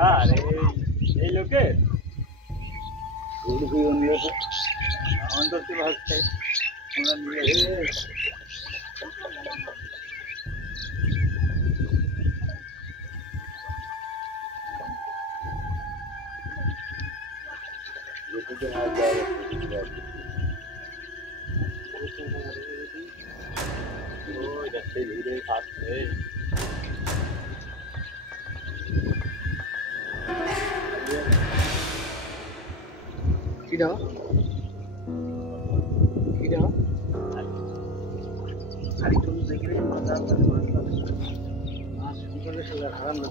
কার এই লোকে উড়বি অন্য অন্তত ভাবছে আমরা নিয়ে ওই যাচ্ছে ধীরে আসছে কিডা আরে তুমি দেখলে মাথা করে মাছ শুকিয়ে গেলে হারাম না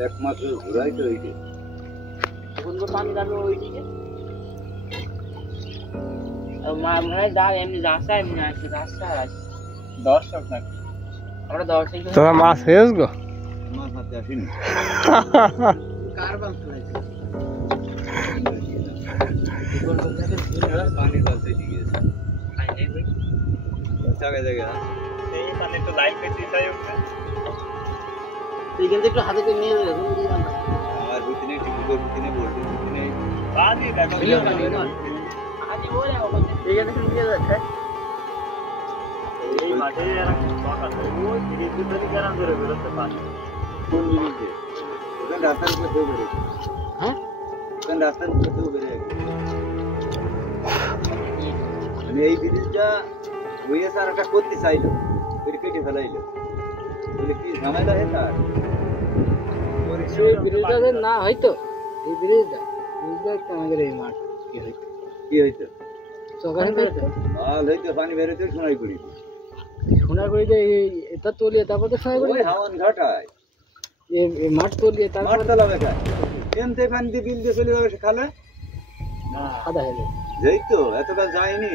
এক মাস ঘুরাই তো হইছে এখন তো পানি দানো হইছে মা মানে দাঁড় এমনি রাস্তা এমনি আসছে রাস্তা আসছে দর্শক নাকি আমরা দর্শক তোরা মাছ হয়েছ গো মাছ হাতে আসেনি কার বাল চলেছে পানি চলছে ঠিক আছে আই নেই ভাই জায়গা জায়গা এই মানে তো লাইভ পেতে চাই ওকে এইখান থেকে একটু হাতে করে নিয়ে যাবে আমার ভিতরে টিপুর ভিতরে বলতে ভিতরে বাদি দেখো আজ বলে এইখান থেকে নিয়ে যাচ্ছে এই মাঠে আর শট আছে ওই ধীরে ধীরে কেরাম ধরে বেরোতে পারে কোন জিনিসে ওখানে রাস্তার উপরে তো বেরে হ্যাঁ ওখানে রাস্তার উপরে তো বেরে মানে এই ব্রিজটা ওইয়া স্যার একটা করতে চাইলো কেটে ফেলাইলো বলে কি ঝামেলা হয় তার এই ব্রিজটা না হয়তো এই ব্রিজটা আমাদের এই মাঠ কি হইতো সকালে হয়তো আর হইতো পানি বেরোতে শোনাই পড়ি শোনা করে যে এটা তলিয়ে তারপর তো শোনা করে ওই হাওয়ান ঘাটায় এই মাঠ তলিয়ে তারপর মাঠ চালাবে খায় এমতে পানি দিয়ে বিল দিয়ে চলে যাবে সে খালে না সাদা হয়ে যায় যাইতো এতকাল যায়নি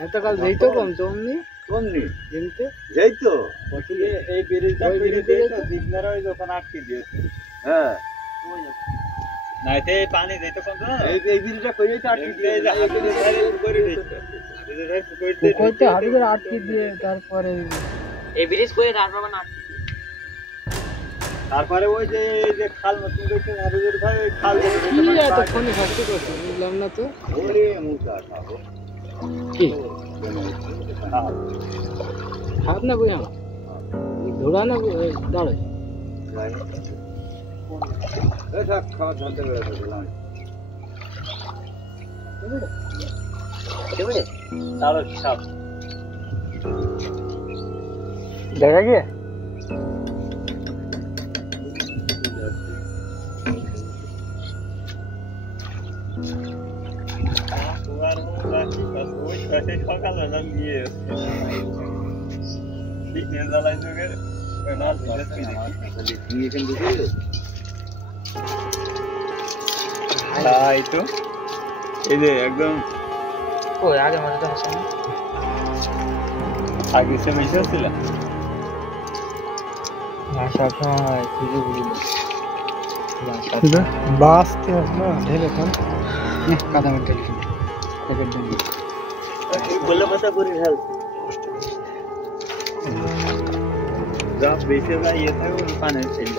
এতকাল যেইতো কম চমনি কমনি এমতে যাইতো এই ব্রিজটা ওই করে ব্রিজে দিয়েছে সিগনাল ওই যখন আটকে দিয়েছে হ্যাঁ না এতে পানি যেতে কোন না এই ব্রিজটা করে তো আটকে দিয়ে এই যে হাতে ধরে করে দিয়েছে পুকুরতে হাতে করে আটকে দিয়ে তারপরে এই ব্রিজ করে তারপর না তারপরে ওই যে এই যে খাল মতন কইছে হাবিবের ভাই ওই খাল কি এতক্ষণ শক্ত করছে বুঝলাম না তো ওরে মুসা খাবো কি হাত না বুঝা ধরা না দাঁড়ায় এটা খাওয়া জানতে বেরোতে দিলাম তারও সব দেখা গিয়ে তোমার বাকি পাস ওই সাথে সকালে না নিয়ে বিকেল জ্বালাই যোগে না নিয়ে কেন দিতে তাই তো এই যে একদম ওই আগে মধ্যে তো হাসে না আগে সে মিশে ছিল ভাষা হয় খুঁজে বুঝি বাঁচতে না ঢেলে খান কাদা মেটে লিখে প্যাকেট দিন বলে কথা করি হেল যা বেঁচে যায় ইয়ে থাকে পানি ছিল